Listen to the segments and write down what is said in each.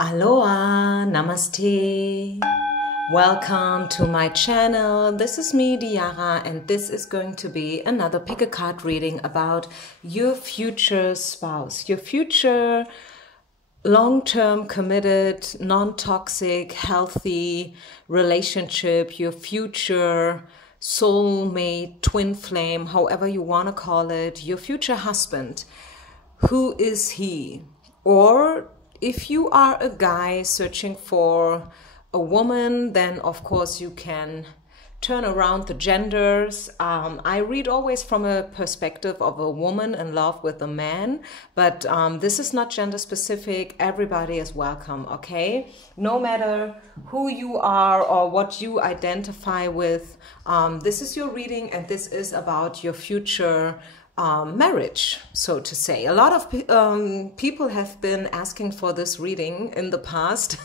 Aloha, namaste. Welcome to my channel. This is me, Diara, and this is going to be another pick a card reading about your future spouse, your future long-term committed, non-toxic, healthy relationship, your future soulmate, twin flame, however you want to call it, your future husband. Who is he? Or if you are a guy searching for a woman, then of course you can turn around the genders. I read always from a perspective of a woman in love with a man, but this is not gender specific. Everybody is welcome, okay? No matter who you are or what you identify with, this is your reading and this is about your future marriage, so to say. A lot of people have been asking for this reading in the past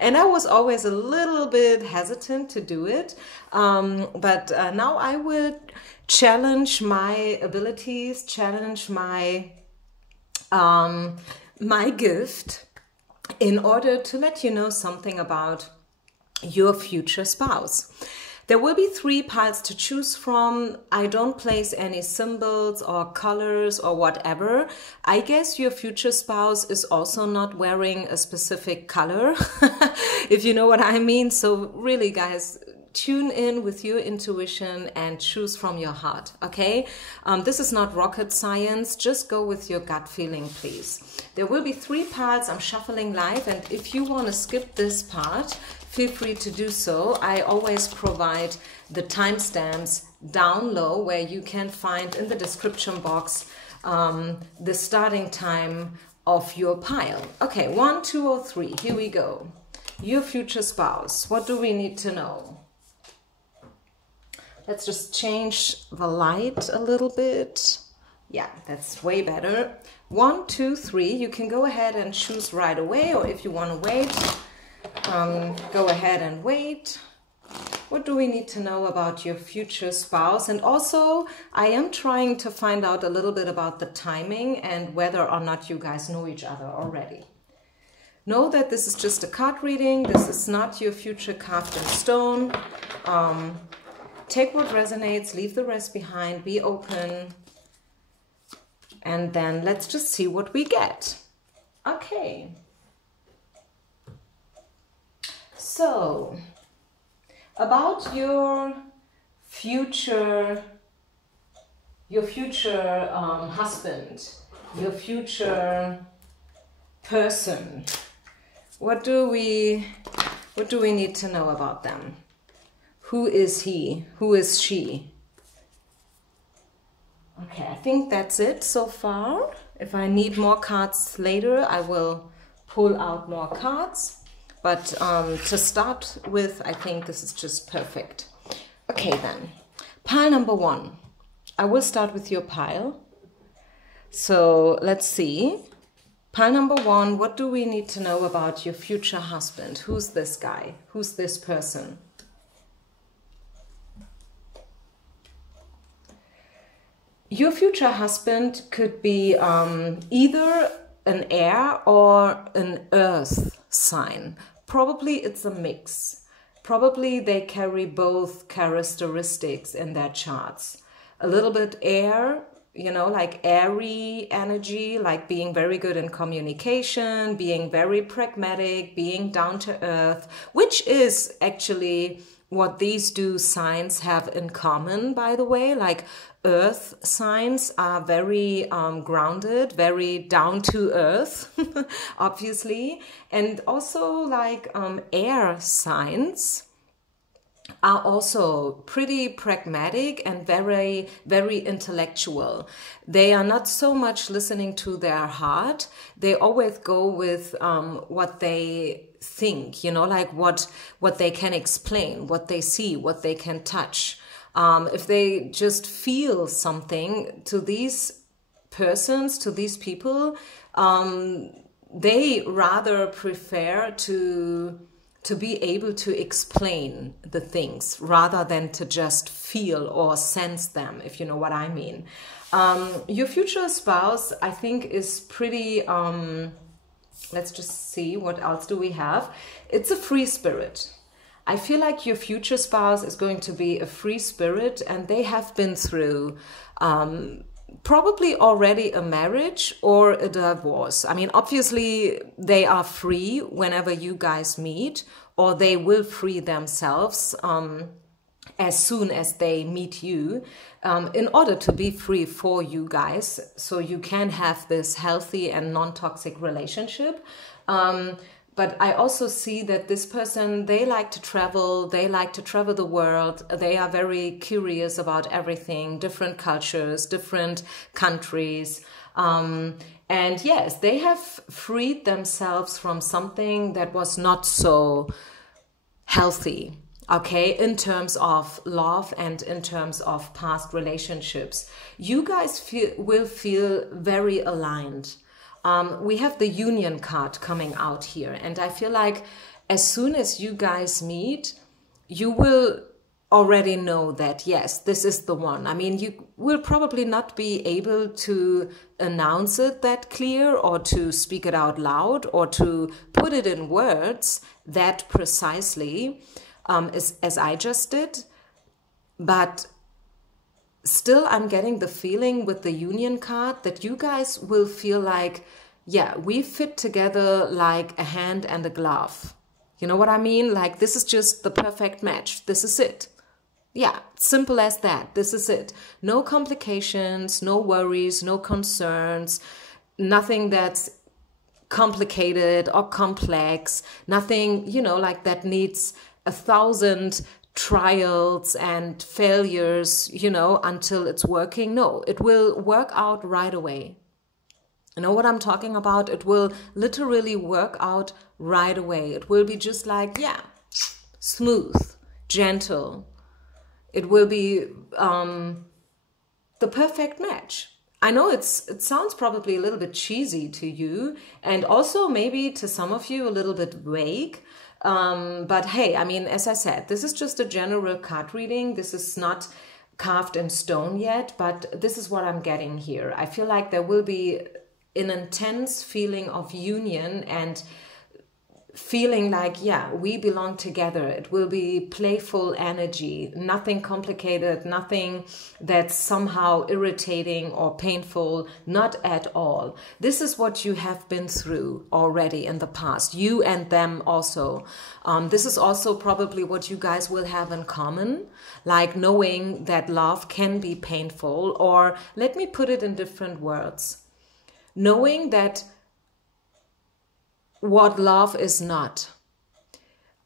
and I was always a little bit hesitant to do it, but now I would challenge my abilities, challenge my my gift in order to let you know something about your future spouse. There will be 3 piles to choose from. I don't place any symbols or colors or whatever. I guess your future spouse is also not wearing a specific color, if you know what I mean. So really, guys, tune in with your intuition and choose from your heart, okay? This is not rocket science. Just go with your gut feeling, please. There will be 3 piles. I'm shuffling live, and if you want to skip this part, feel free to do so. I always provide the timestamps down low where you can find in the description box the starting time of your pile. Okay, 1, 2, or 3. Here we go. Your future spouse. What do we need to know? Let's just change the light a little bit. Yeah, that's way better. 1, 2, 3. You can go ahead and choose right away, or if you want to wait, go ahead and wait. What do we need to know about your future spouse? And also, I am trying to find out a little bit about the timing and whether or not you guys know each other already. Know that this is just a card reading. This is not your future carved in stone. Take what resonates, leave the rest behind, be open. And then let's just see what we get. Okay. So, about your future husband, your future person. What do we need to know about them? Who is he? Who is she? Okay, I think that's it so far. If I need more cards later, I will pull out more cards. But to start with, I think this is just perfect. Okay then, pile number 1. I will start with your pile. So let's see. Pile number 1, what do we need to know about your future husband? Who's this guy? Who's this person? Your future husband could be either an air or an earth sign. Probably it's a mix. Probably they carry both characteristics in their charts. A little bit air, you know, like airy energy, like being very good in communication, being very pragmatic, being down to earth, which is actually what these 2 signs have in common, by the way. Like earth signs are very grounded, very down to earth, obviously. And also like air signs are also pretty pragmatic and very, very intellectual. They are not so much listening to their heart. They always go with what they think, you know, like what they can explain, what they see, what they can touch. If they just feel something to these persons, to these people, they rather prefer to be able to explain the things rather than to just feel or sense them, if you know what I mean. Your future spouse, I think, is pretty Let's just see, what else do we have? It's a free spirit. I feel like your future spouse is going to be a free spirit, and they have been through probably already a marriage or a divorce. I mean, obviously they are free whenever you guys meet, or they will free themselves as soon as they meet you, in order to be free for you guys, so you can have this healthy and non-toxic relationship. But I also see that this person, they like to travel the world. They are very curious about everything, different cultures, different countries. And yes, they have freed themselves from something that was not so healthy, okay, in terms of love and in terms of past relationships. You guys will feel very aligned. We have the Union card coming out here, and I feel like as soon as you guys meet, you will already know that, yes, this is the one. I mean, you will probably not be able to announce it that clear, or to speak it out loud, or to put it in words that precisely, as I just did. But still, I'm getting the feeling with the Union card that you guys will feel like, yeah, we fit together like a hand and a glove. You know what I mean? Like, this is just the perfect match. This is it. Yeah, simple as that. This is it. No complications, no worries, no concerns, nothing that's complicated or complex, nothing, you know, like that needs 1,000 trials and failures, you know, until it's working. No, it will work out right away. You know what I'm talking about? It will literally work out right away. It will be just like, yeah, smooth, gentle. It will be the perfect match. I know it sounds probably a little bit cheesy to you, and also maybe to some of you a little bit vague. But hey, I mean, as I said, this is just a general card reading. This is not carved in stone yet, but this is what I'm getting here. I feel like there will be an intense feeling of union and feeling like, yeah, we belong together. It will be playful energy, nothing complicated, nothing that's somehow irritating or painful, not at all. This is what you have been through already in the past, you and them also. This is also probably what you guys will have in common, like knowing that love can be painful, or let me put it in different words, knowing that what love is not.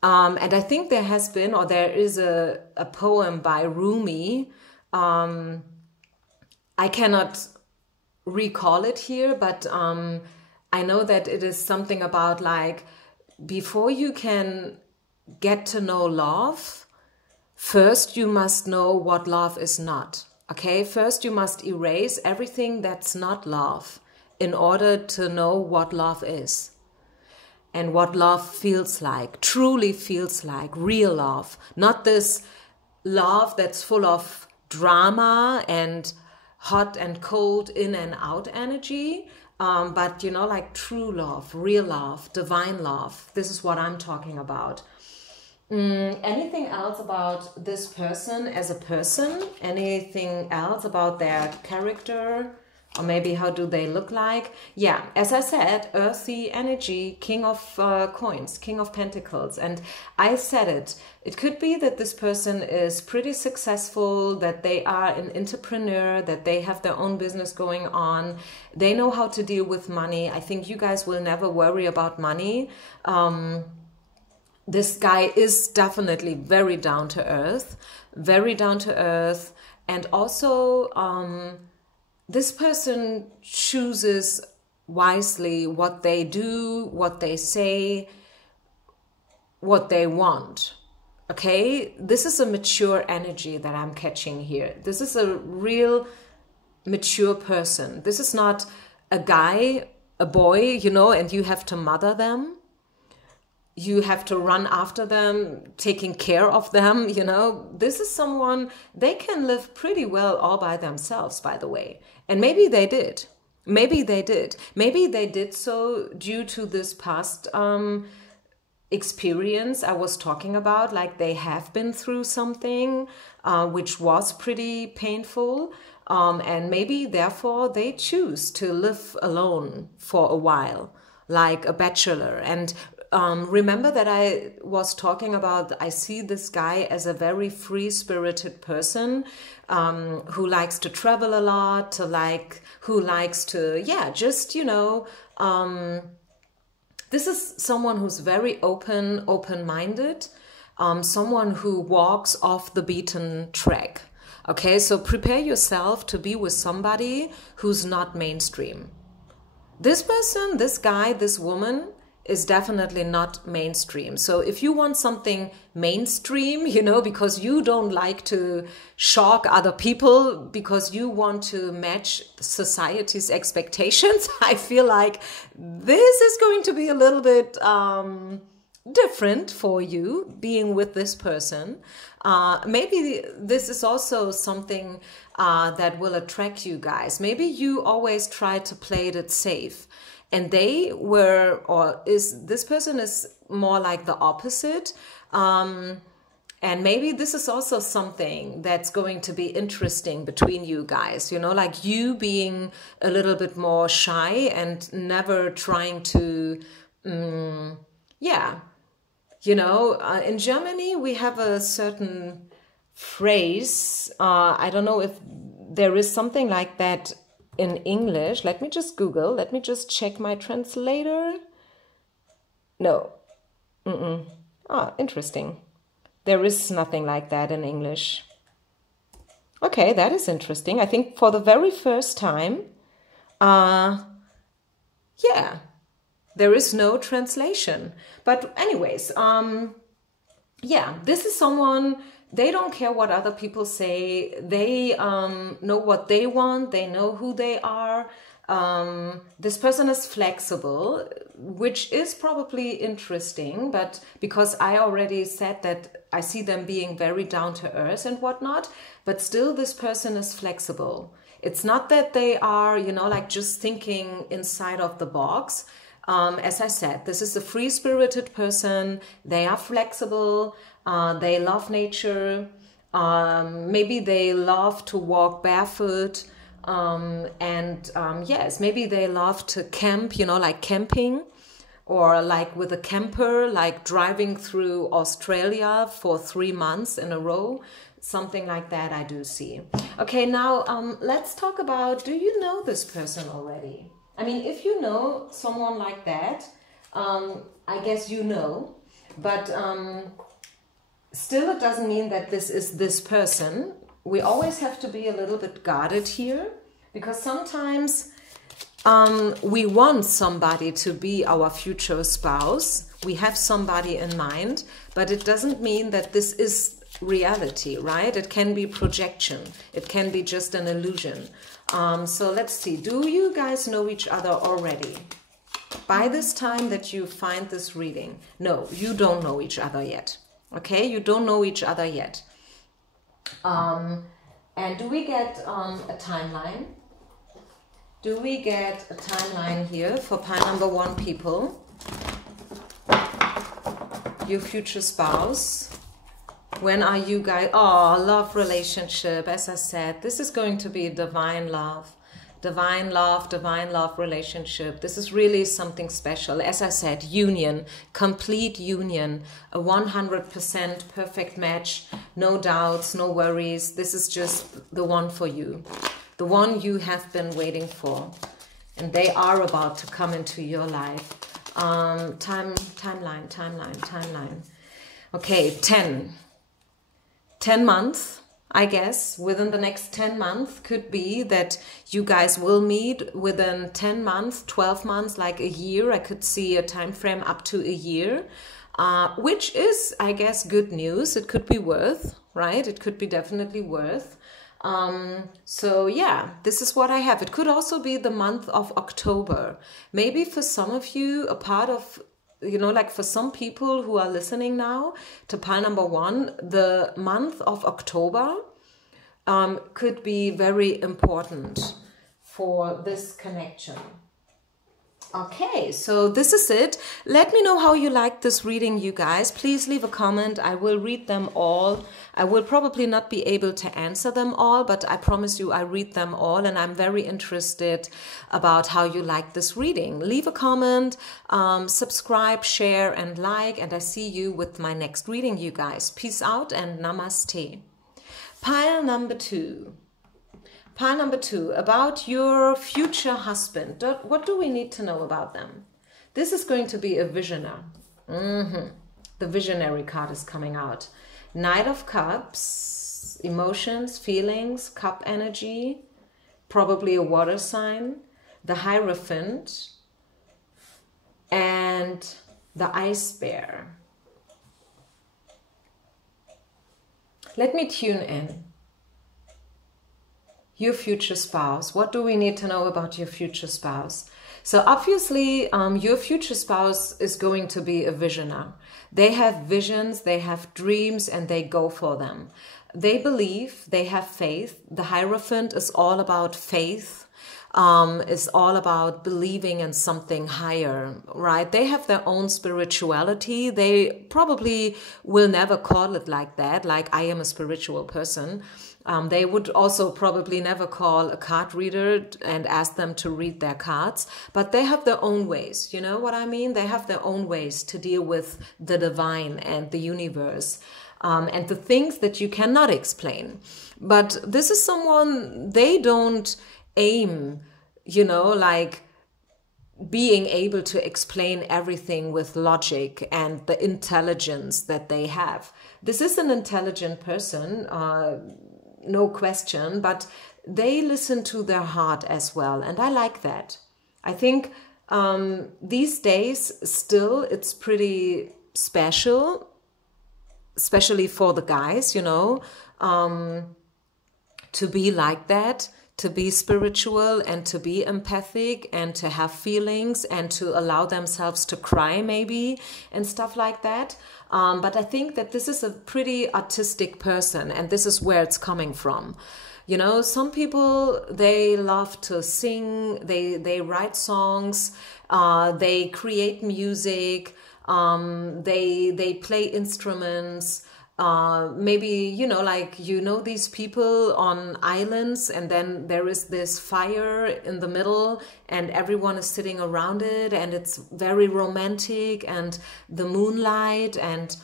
And I think there has been, or there is a poem by Rumi. I cannot recall it here, but I know that it is something about like, before you can get to know love, first you must know what love is not. Okay, first you must erase everything that's not love in order to know what love is. And what love feels like, truly feels like, real love. Not this love that's full of drama and hot and cold, in and out energy, but, you know, like true love, real love, divine love. This is what I'm talking about. Anything else about this person as a person? Anything else about their character? Or maybe how do they look like? Yeah, as I said, earthy energy, king of coins, king of pentacles. And I said it. It could be that this person is pretty successful, that they are an entrepreneur, that they have their own business going on. They know how to deal with money. I think you guys will never worry about money. This guy is definitely very down to earth, and also this person chooses wisely what they do, what they say, what they want. Okay, this is a mature energy that I'm catching here. This is a real mature person. This is not a guy, a boy, you know, and you have to mother them. You have to run after them, taking care of them, you know. This is someone, they can live pretty well all by themselves, by the way. And maybe they did. Maybe they did. Maybe they did so due to this past experience I was talking about, like they have been through something which was pretty painful, and maybe therefore they choose to live alone for a while, like a bachelor. And remember that I was talking about, I see this guy as a very free-spirited person who likes to travel a lot, who likes to, yeah, just, you know, this is someone who's very open-minded, someone who walks off the beaten track. Okay, so prepare yourself to be with somebody who's not mainstream. This person, this guy, this woman is definitely not mainstream. So if you want something mainstream, you know, because you don't like to shock other people, because you want to match society's expectations, I feel like this is going to be a little bit different for you being with this person. Maybe this is also something that will attract you guys. Maybe you always try to play it safe. And they were, or this person is more like the opposite. And maybe this is also something that's going to be interesting between you guys, you know, like you being a little bit more shy and never trying to, yeah, you know, in Germany, we have a certain phrase. I don't know if there is something like that in English. Let me just Google. Let me just check my translator. No. Interesting. There is nothing like that in English. Okay, that is interesting. I think for the very first time, yeah, there is no translation. But anyways, yeah, this is someone, they don't care what other people say. They know what they want. They know who they are. This person is flexible, which is probably interesting, but because I already said that I see them being very down to earth and whatnot, but still this person is flexible. It's not that they are, you know, like just thinking inside of the box. As I said, this is a free-spirited person. They are flexible. They love nature. Maybe they love to walk barefoot. Yes, maybe they love to camp, you know, like camping, or like with a camper, like driving through Australia for 3 months in a row. Something like that I do see. Okay, now let's talk about, do you know this person already? I mean, if you know someone like that, I guess you know, but still it doesn't mean that this is this person. We always have to be a little bit guarded here, because sometimes we want somebody to be our future spouse. We have somebody in mind, but it doesn't mean that this is reality, right? It can be projection. It can be just an illusion. So let's see. Do you guys know each other already? By this time that you find this reading, no, you don't know each other yet. Okay, you don't know each other yet. And do we get a timeline? Do we get a timeline here for pile number 1 people? Your future spouse. When are you guys? Oh, love relationship. As I said, this is going to be divine love. Divine love relationship. This is really something special. As I said, union, complete union, a 100% perfect match, no doubts, no worries. This is just the one for you, the one you have been waiting for, and they are about to come into your life. Timeline. Okay, 10 months. I guess within the next 10 months could be that you guys will meet within 10 months, 12 months, like a year. I could see a time frame up to a year, which is, I guess, good news. It could be worth, right? It could be definitely worth. So yeah, this is what I have. It could also be the month of October. Maybe for some of you, a part of, you know, like for some people who are listening now to pile number 1, the month of October could be very important for this connection. Okay, so this is it. Let me know how you liked this reading, you guys. Please leave a comment. I will read them all. I will probably not be able to answer them all, but I promise you I read them all, and I'm very interested about how you like this reading. Leave a comment, subscribe, share, and like, and I see you with my next reading, you guys. Peace out and namaste. Pile number 2. Pile number 2, about your future husband. What do we need to know about them? This is going to be a visioner. The visionary card is coming out. Knight of Cups, emotions, feelings, cup energy, probably a water sign, the Hierophant, and the Ice Bear. Let me tune in. Your future spouse. What do we need to know about your future spouse? So obviously, your future spouse is going to be a visioner. They have visions, they have dreams, and they go for them. They believe, they have faith. The Hierophant is all about faith, is all about believing in something higher, right? They have their own spirituality. They probably will never call it like that, like I am a spiritual person. They would also probably never call a card reader and ask them to read their cards, but they have their own ways. You know what I mean? They have their own ways to deal with the divine and the universe, and the things that you cannot explain. But this is someone, they don't aim, you know, like being able to explain everything with logic and the intelligence that they have. This is an intelligent person, no question, but they listen to their heart as well. And I like that. I think these days still it's pretty special, especially for the guys, you know, to be like that, to be spiritual and to be empathic and to have feelings and to allow themselves to cry maybe and stuff like that. But I think that this is a pretty artistic person, and this is where it's coming from. You know, some people, they love to sing, they write songs, they create music, they play instruments. Maybe, you know, like, you know, these people on islands, and then there is this fire in the middle and everyone is sitting around it, and it's very romantic, and the moonlight and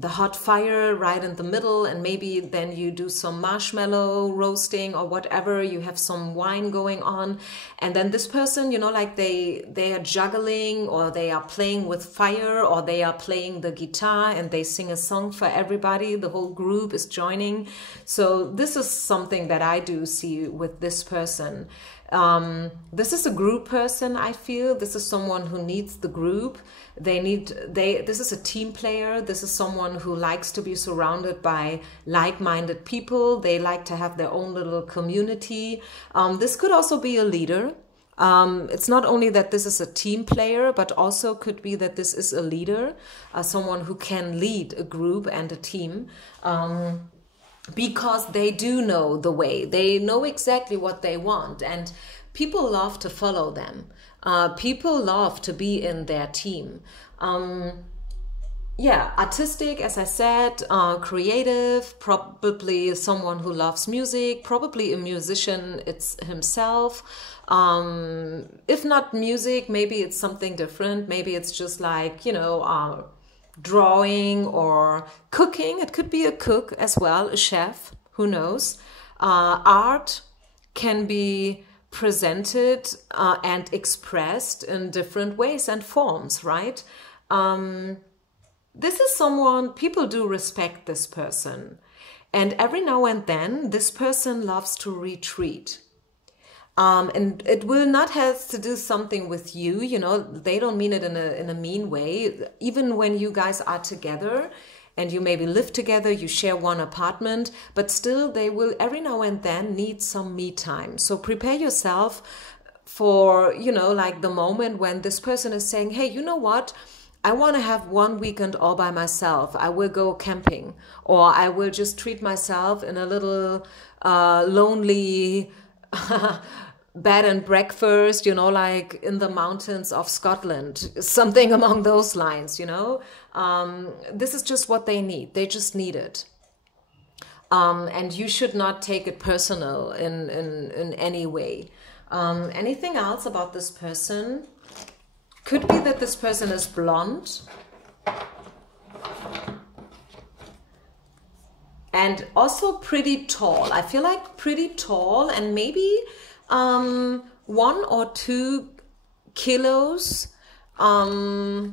the hot fire right in the middle, and maybe then you do some marshmallow roasting or whatever, you have some wine going on, and then this person, you know, like they are juggling, or they are playing with fire, or they are playing the guitar and they sing a song for everybody, the whole group is joining. So this is something that I do see with this person. This is a group person, I feel. This is someone who needs the group. This is a team player. This is someone who likes to be surrounded by like-minded people. They like to have their own little community. This could also be a leader. It's not only that this is a team player, but also could be that this is a leader, someone who can lead a group and a team. Because they do know the way. They know exactly what they want, and people love to follow them. People love to be in their team. Yeah, artistic, as I said, creative, probably someone who loves music, probably a musician it's himself. If not music, maybe it's something different. Maybe it's just like, you know, drawing or cooking. It could be a cook as well, a chef, who knows. Art can be presented and expressed in different ways and forms, right? This is someone, people do respect this person. And every now and then, this person loves to retreat. And it will not have to do something with you, you know, they don't mean it in a mean way. Even when you guys are together and you maybe live together, you share one apartment, but still they will every now and then need some me time. So prepare yourself for, you know, like the moment when this person is saying, hey, you know what? I want to have one weekend all by myself. I will go camping, or I will just treat myself in a little lonely bed and breakfast, you know, like in the mountains of Scotland, something along those lines, you know. This is just what they need. They just need it. And you should not take it personal in any way. Anything else about this person? Could be that this person is blonde. And also pretty tall. I feel like pretty tall, and maybe 1 or 2 kilos. I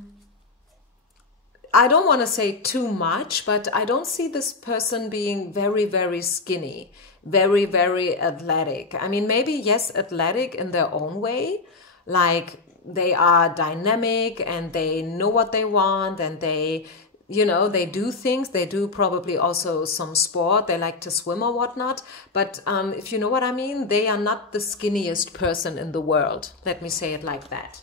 don't want to say too much, but I don't see this person being very, very skinny, very, very athletic. I mean, maybe, yes, athletic in their own way, like they are dynamic and they know what they want, and they, you know, they do things. They do probably also some sport. They like to swim or whatnot. But if you know what I mean, they are not the skinniest person in the world. Let me say it like that.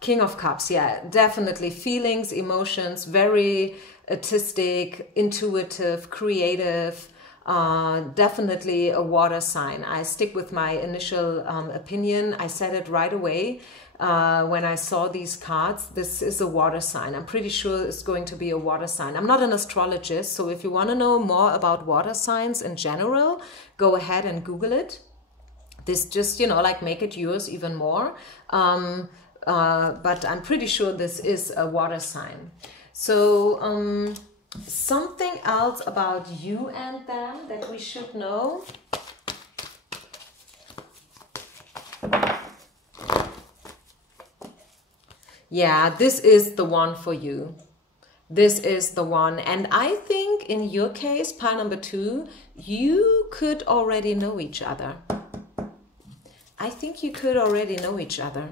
King of Cups, yeah, definitely feelings, emotions, very artistic, intuitive, creative, definitely a water sign. I stick with my initial opinion. I said it right away when I saw these cards. This is a water sign. I'm pretty sure it's going to be a water sign. I'm not an astrologist, so if you want to know more about water signs in general, go ahead and Google it. This just, you know, like make it yours even more. But I'm pretty sure this is a water sign. So something else about you and them that we should know. Yeah, this is the one for you. This is the one. And I think in your case, pile number 2, you could already know each other. I think you could already know each other.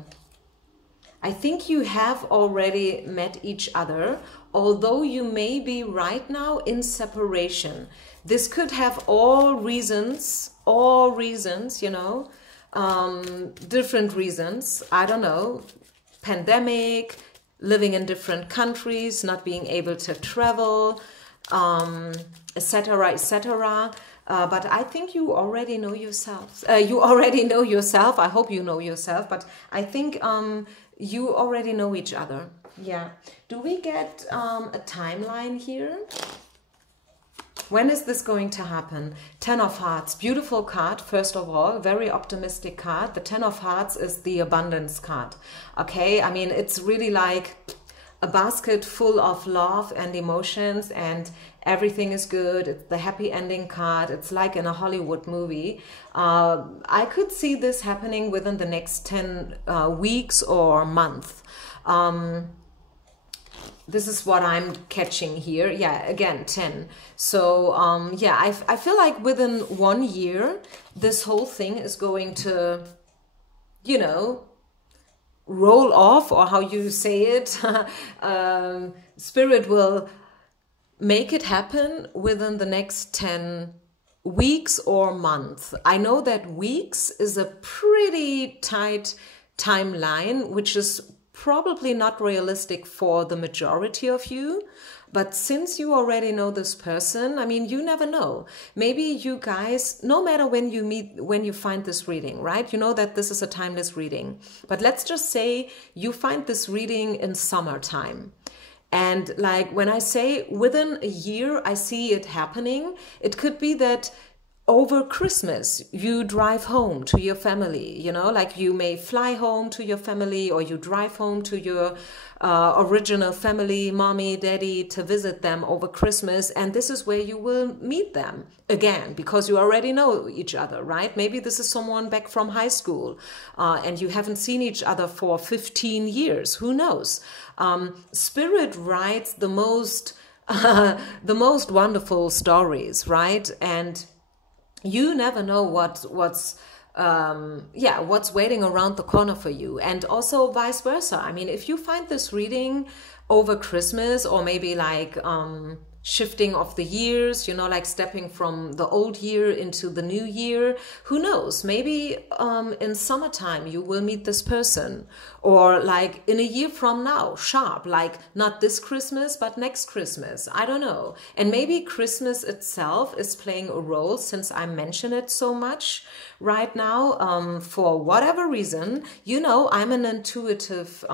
I think you have already met each other, although you may be right now in separation. This could have all reasons, you know, different reasons. I don't know, pandemic, living in different countries, not being able to travel, etc., etc. But I think you already know yourself. You already know yourself. I hope you know yourself. But I think you already know each other. Yeah. Do we get a timeline here? When is this going to happen? 10 of Hearts. Beautiful card, first of all. Very optimistic card. The 10 of Hearts is the abundance card. Okay? I mean, it's really like a basket full of love and emotions, and everything is good. It's the happy ending card. It's like in a Hollywood movie. I could see this happening within the next 10 weeks or month. This is what I'm catching here. Yeah, again, 10. So, yeah, I feel like within 1 year, this whole thing is going to, you know, roll off, or how you say it. Spirit will make it happen within the next 10 weeks or month. I know that weeks is a pretty tight timeline, which is probably not realistic for the majority of you. But since you already know this person, I mean, you never know. Maybe you guys, no matter when you meet, when you find this reading, right? You know that this is a timeless reading. But let's just say you find this reading in summertime. And like when I say within a year, I see it happening. It could be that over Christmas, you drive home to your family, you know, like you may fly home to your family, or you drive home to your original family, mommy, daddy, to visit them over Christmas. And this is where you will meet them again, because you already know each other, right? Maybe this is someone back from high school and you haven't seen each other for 15 years. Who knows? Spirit writes the most wonderful stories, right? And you never know what's waiting around the corner for you, and also vice versa. I mean, if you find this reading over Christmas, or maybe like shifting of the years, you know, like stepping from the old year into the new year. Who knows? Maybe in summertime you will meet this person, or like in a year from now, sharp, like not this Christmas, but next Christmas. I don't know. And maybe Christmas itself is playing a role, since I mention it so much right now, for whatever reason. You know, I'm an intuitive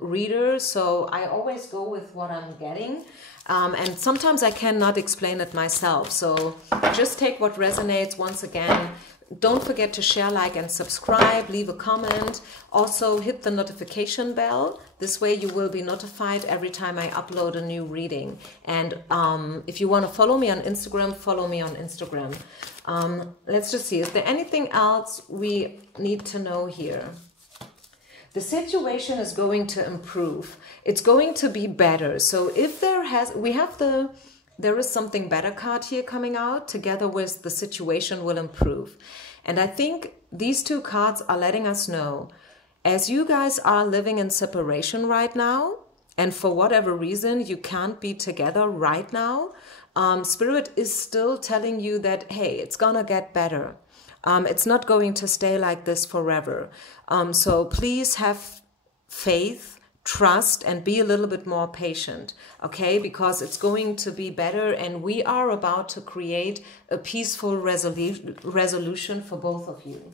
reader, so I always go with what I'm getting. And sometimes I cannot explain it myself. So just take what resonates. Once again, don't forget to share, like, and subscribe. Leave a comment. Also hit the notification bell. This way you will be notified every time I upload a new reading. And if you want to follow me on Instagram, follow me on Instagram. Let's just see. Is there anything else we need to know here? The situation is going to improve. It's going to be better. So if there is something better card here coming out, together with the situation will improve. And I think these two cards are letting us know, as you guys are living in separation right now, and for whatever reason you can't be together right now, Spirit is still telling you that, hey, it's gonna get better. It's not going to stay like this forever. So please have faith, trust, and be a little bit more patient, okay? Because it's going to be better, and we are about to create a peaceful resolution for both of you.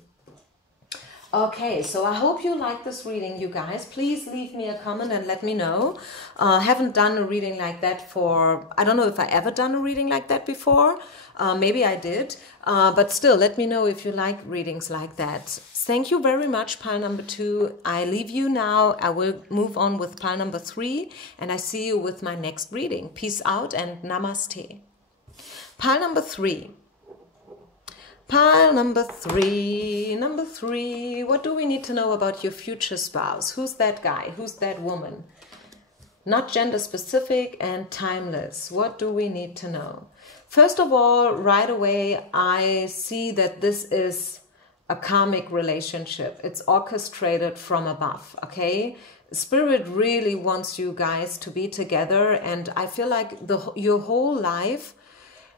Okay, so I hope you like this reading, you guys. Please leave me a comment and let me know. I haven't done a reading like that for, I don't know if I ever done a reading like that before. Maybe I did, but still, let me know if you like readings like that. Thank you very much, pile number 2. I leave you now. I will move on with pile number 3, and I see you with my next reading. Peace out and namaste. Pile number 3. Pile number 3, number 3. What do we need to know about your future spouse? Who's that guy? Who's that woman? Not gender specific and timeless. What do we need to know? First of all, right away, I see that this is a karmic relationship. It's orchestrated from above, okay? Spirit really wants you guys to be together, and I feel like your whole life,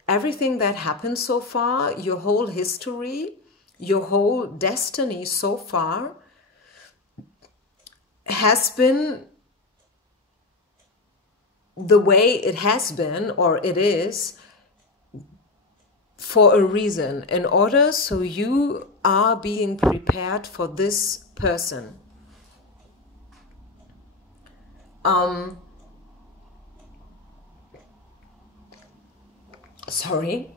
everything that happened so far, your whole history, your whole destiny so far has been the way it has been, or it is, for a reason, in order so you are being prepared for this person. Sorry,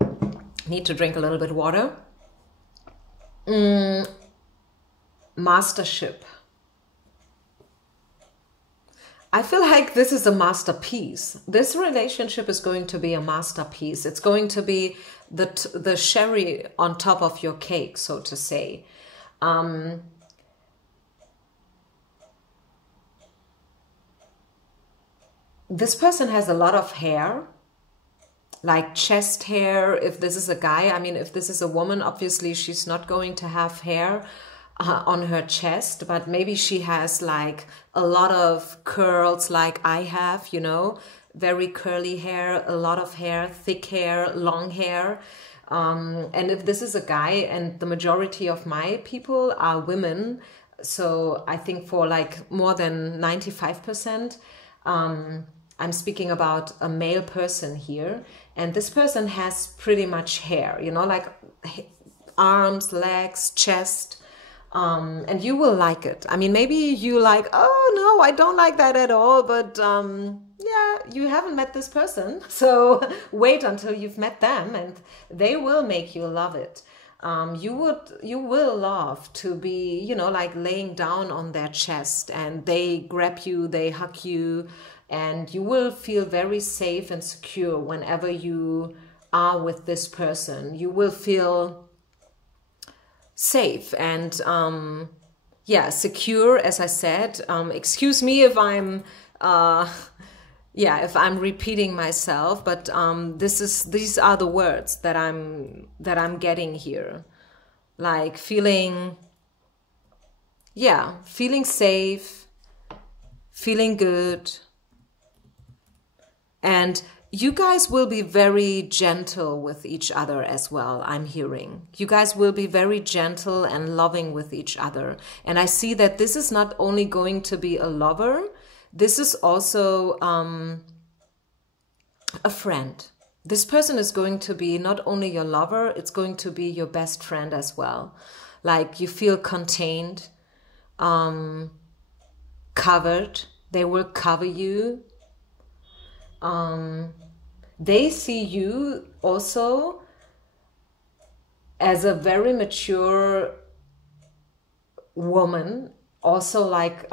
need to drink a little bit water. Mastership. I feel like this is a masterpiece. This relationship is going to be a masterpiece. It's going to be the cherry on top of your cake, so to say. This person has a lot of hair, like chest hair. If this is a guy, I mean, if this is a woman, obviously she's not going to have hair on her chest, but maybe she has like a lot of curls like I have, you know, very curly hair, a lot of hair, thick hair, long hair. And if this is a guy, and the majority of my people are women, so I think for like more than 95%, I'm speaking about a male person here, and this person has pretty much hair, you know, like arms, legs, chest, and you will like it. I mean, maybe you like, oh no, I don't like that at all, but yeah, you haven't met this person, so wait until you've met them, and they will make you love it. You will love to be, you know, like laying down on their chest, and they grab you, they hug you, and you will feel very safe and secure whenever you are with this person. You will feel safe and yeah, secure, as I said. Excuse me if I'm yeah, if I'm repeating myself, but these are the words that I'm getting here. Like feeling, yeah, feeling safe, feeling good. And You guys will be very gentle with each other as well, I'm hearing. You guys will be very gentle and loving with each other. And I see that this is not only going to be a lover, this is also a friend. This person is going to be not only your lover, it's going to be your best friend as well. Like you feel contained, covered. They will cover you. They see you also as a very mature woman, also like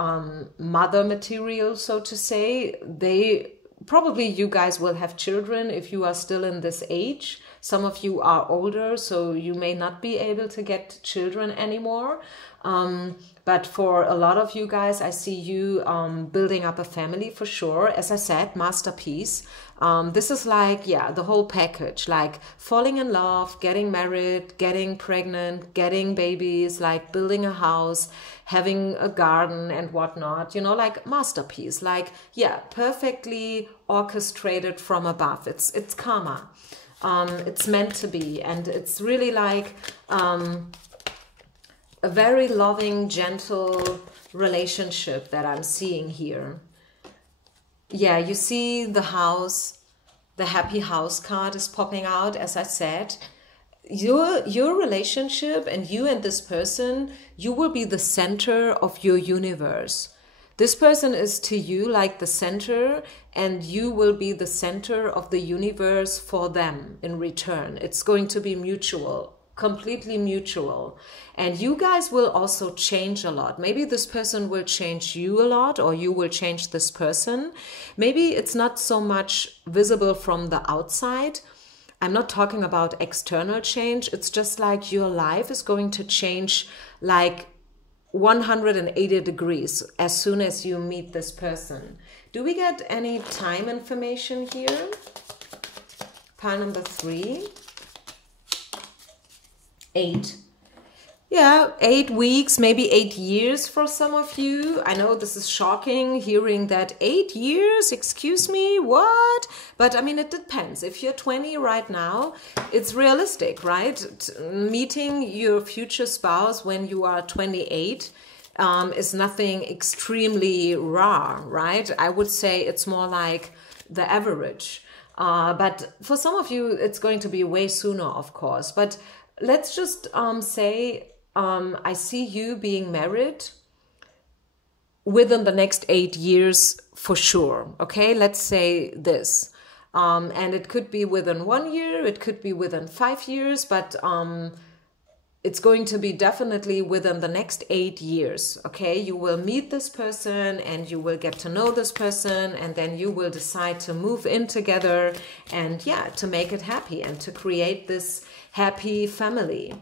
mother material, so to say. Probably you guys will have children if you are still in this age. Some of you are older, so you may not be able to get children anymore. But for a lot of you guys, I see you building up a family for sure. As I said, masterpiece. This is like, yeah, the whole package, like falling in love, getting married, getting pregnant, getting babies, like building a house, having a garden and whatnot, you know, like masterpiece, like, yeah, perfectly orchestrated from above. It's karma. It's meant to be. And it's really like a very loving, gentle relationship that I'm seeing here. Yeah, you see the house, the happy house card is popping out, as I said. Your relationship and you and this person, you will be the center of your universe. This person is to you like the center, and you will be the center of the universe for them in return. It's going to be mutual, completely mutual. And you guys will also change a lot. Maybe this person will change you a lot, or you will change this person. Maybe it's not so much visible from the outside. I'm not talking about external change. It's just like your life is going to change like 180 degrees as soon as you meet this person. Do we get any time information here? Pile number 3. 8. Yeah, 8 weeks, maybe 8 years for some of you. I know this is shocking hearing that 8 years, excuse me, what? But I mean, it depends. If you're 20 right now, it's realistic, right? Meeting your future spouse when you are 28 is nothing extremely raw, right? I would say it's more like the average. But for some of you, it's going to be way sooner, of course. But let's just say I see you being married within the next 8 years for sure. Okay, let's say this. And it could be within 1 year, it could be within 5 years, but it's going to be definitely within the next 8 years. Okay, you will meet this person and you will get to know this person, and then you will decide to move in together and, yeah, to make it happy and to create this happy family.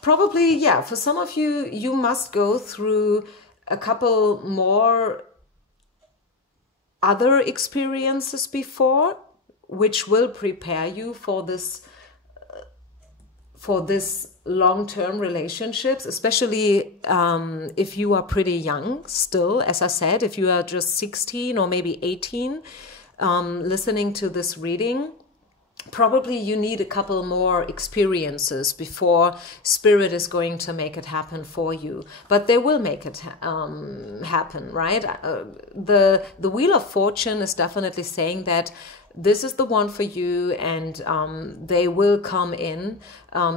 Probably, yeah, for some of you, you must go through a couple more other experiences before, which will prepare you for this long-term relationships, especially if you are pretty young still. As I said, if you are just 16 or maybe 18 listening to this reading, probably you need a couple more experiences before Spirit is going to make it happen for you. But they will make it happen, right? The Wheel of Fortune is definitely saying that this is the one for you, and they will come in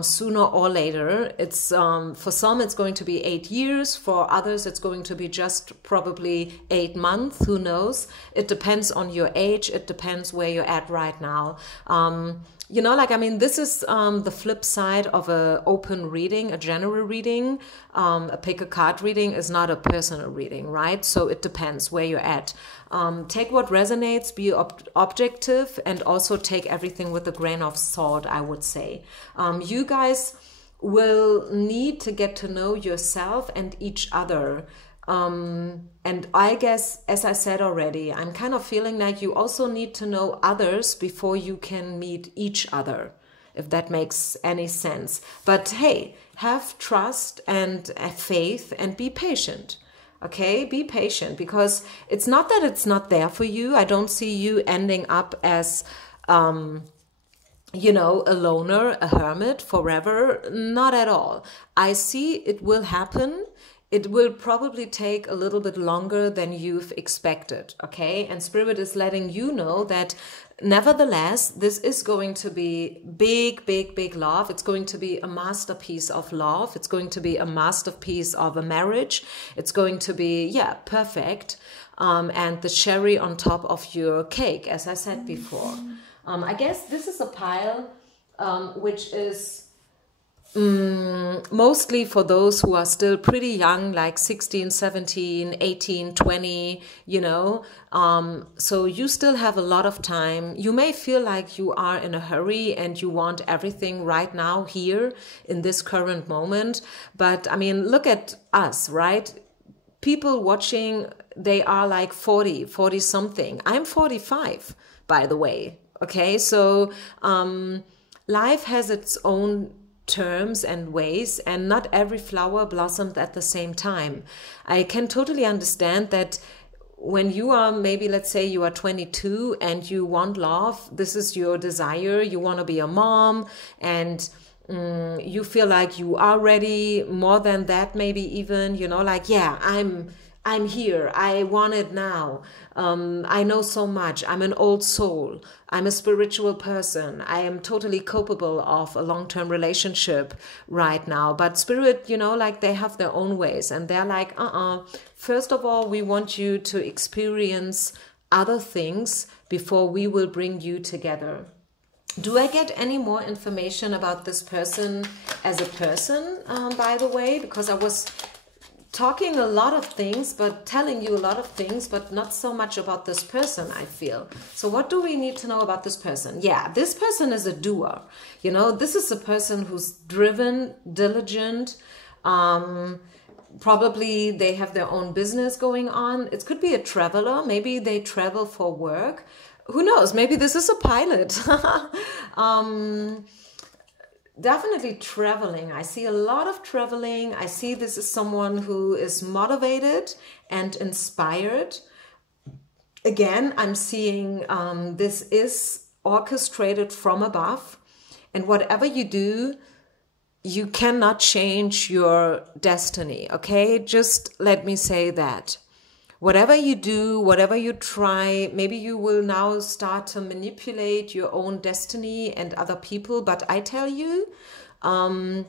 sooner or later. It's for some it's going to be 8 years, for others it's going to be just probably 8 months, who knows. It depends on your age, it depends where you're at right now. You know, like, I mean, this is the flip side of a open reading, a general reading. A pick a card reading is not a personal reading, right? So it depends where you're at. Take what resonates, be objective, and also take everything with a grain of salt, I would say. You guys will need to get to know yourself and each other. And I guess, as I said already, I'm kind of feeling like you also need to know others before you can meet each other, if that makes any sense. But hey, have trust and faith and be patient. Okay, be patient, because it's not that it's not there for you. I don't see you ending up as, you know, a loner, a hermit forever. Not at all. I see it will happen. It will probably take a little bit longer than you've expected, okay? And Spirit is letting you know that nevertheless, this is going to be big, big, big love. It's going to be a masterpiece of love. It's going to be a masterpiece of a marriage. It's going to be, yeah, perfect. And the cherry on top of your cake, as I said before. I guess this is a pile which is mostly for those who are still pretty young, like 16, 17, 18, 20, you know. So you still have a lot of time. You may feel like you are in a hurry and you want everything right now, here, in this current moment. But I mean, look at us, right? People watching, they are like 40 something. I'm 45, by the way. Okay, so life has its own terms and ways, and not every flower blossomed at the same time. I can totally understand that when you are, maybe let's say you are 22 and you want love, this is your desire, you want to be a mom, and you feel like you are ready, more than that maybe even, you know, like, yeah, I'm here, I want it now. I know so much. I'm an old soul. I'm a spiritual person. I am totally capable of a long-term relationship right now. But Spirit, you know, like, they have their own ways, and they're like, first of all, we want you to experience other things before we will bring you together. Do I get any more information about this person as a person, by the way? Because I was talking a lot of things, but telling you a lot of things, but not so much about this person, I feel. So what do we need to know about this person? Yeah, this person is a doer. You know, this is a person who's driven, diligent. Probably they have their own business going on. It could be a traveler. Maybe they travel for work. Who knows? Maybe this is a pilot. Definitely traveling. I see a lot of traveling. I see this is someone who is motivated and inspired. Again, I'm seeing this is orchestrated from above. And whatever you do, you cannot change your destiny, okay? Just let me say that. Whatever you do, whatever you try, maybe you will now start to manipulate your own destiny and other people. But I tell you, no,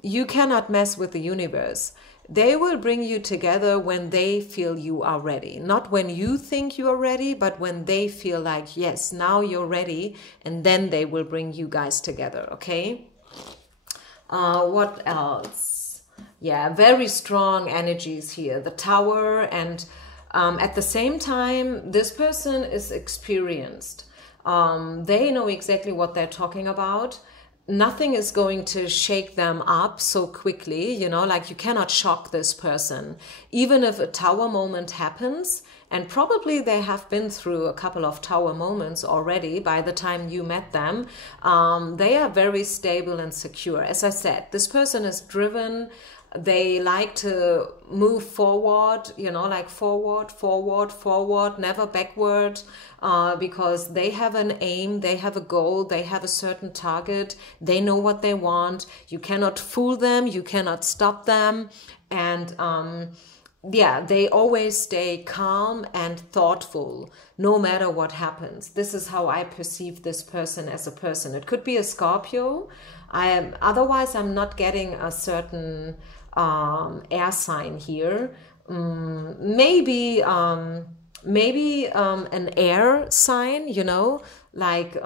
you cannot mess with the universe. They will bring you together when they feel you are ready. Not when you think you are ready, but when they feel like, yes, now you're ready. And then they will bring you guys together, okay? What else? Yeah, very strong energies here. The Tower, and at the same time, this person is experienced. They know exactly what they're talking about. Nothing is going to shake them up so quickly, you know, like, you cannot shock this person. Even if a Tower moment happens, and probably they have been through a couple of Tower moments already by the time you met them, they are very stable and secure. As I said, this person is driven. They like to move forward, you know, like forward, forward, forward, never backward, because they have an aim, they have a goal, they have a certain target, they know what they want. You cannot fool them, you cannot stop them. And yeah, they always stay calm and thoughtful, no matter what happens. This is how I perceive this person as a person. It could be a Scorpio. Otherwise, I'm not getting a certain air sign here. Maybe an air sign, you know, like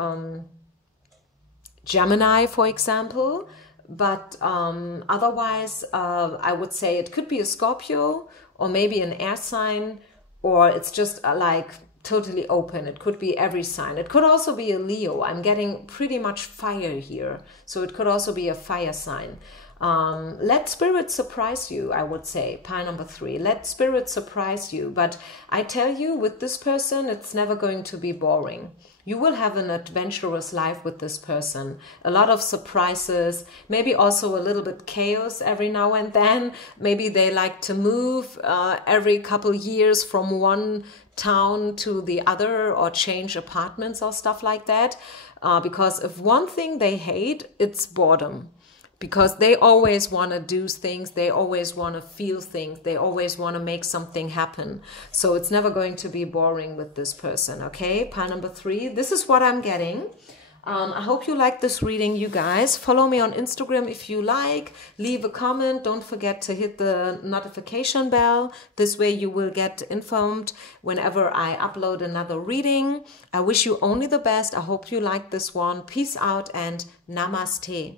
Gemini, for example. But otherwise, I would say it could be a Scorpio, or maybe an air sign, or it's just like totally open. It could be every sign. It could also be a Leo. I'm getting pretty much fire here. So it could also be a fire sign. Let spirit surprise you, I would say. Pile number 3, let spirit surprise you. But I tell you, with this person, it's never going to be boring. You will have an adventurous life with this person. A lot of surprises, maybe also a little bit chaos every now and then. Maybe they like to move every couple years from one town to the other, or change apartments or stuff like that. Because if one thing they hate, it's boredom. Because they always want to do things, they always want to feel things, they always want to make something happen. So it's never going to be boring with this person, okay? Pile number 3, this is what I'm getting. I hope you like this reading, you guys. Follow me on Instagram if you like. Leave a comment. Don't forget to hit the notification bell. This way you will get informed whenever I upload another reading. I wish you only the best. I hope you like this one. Peace out and namaste.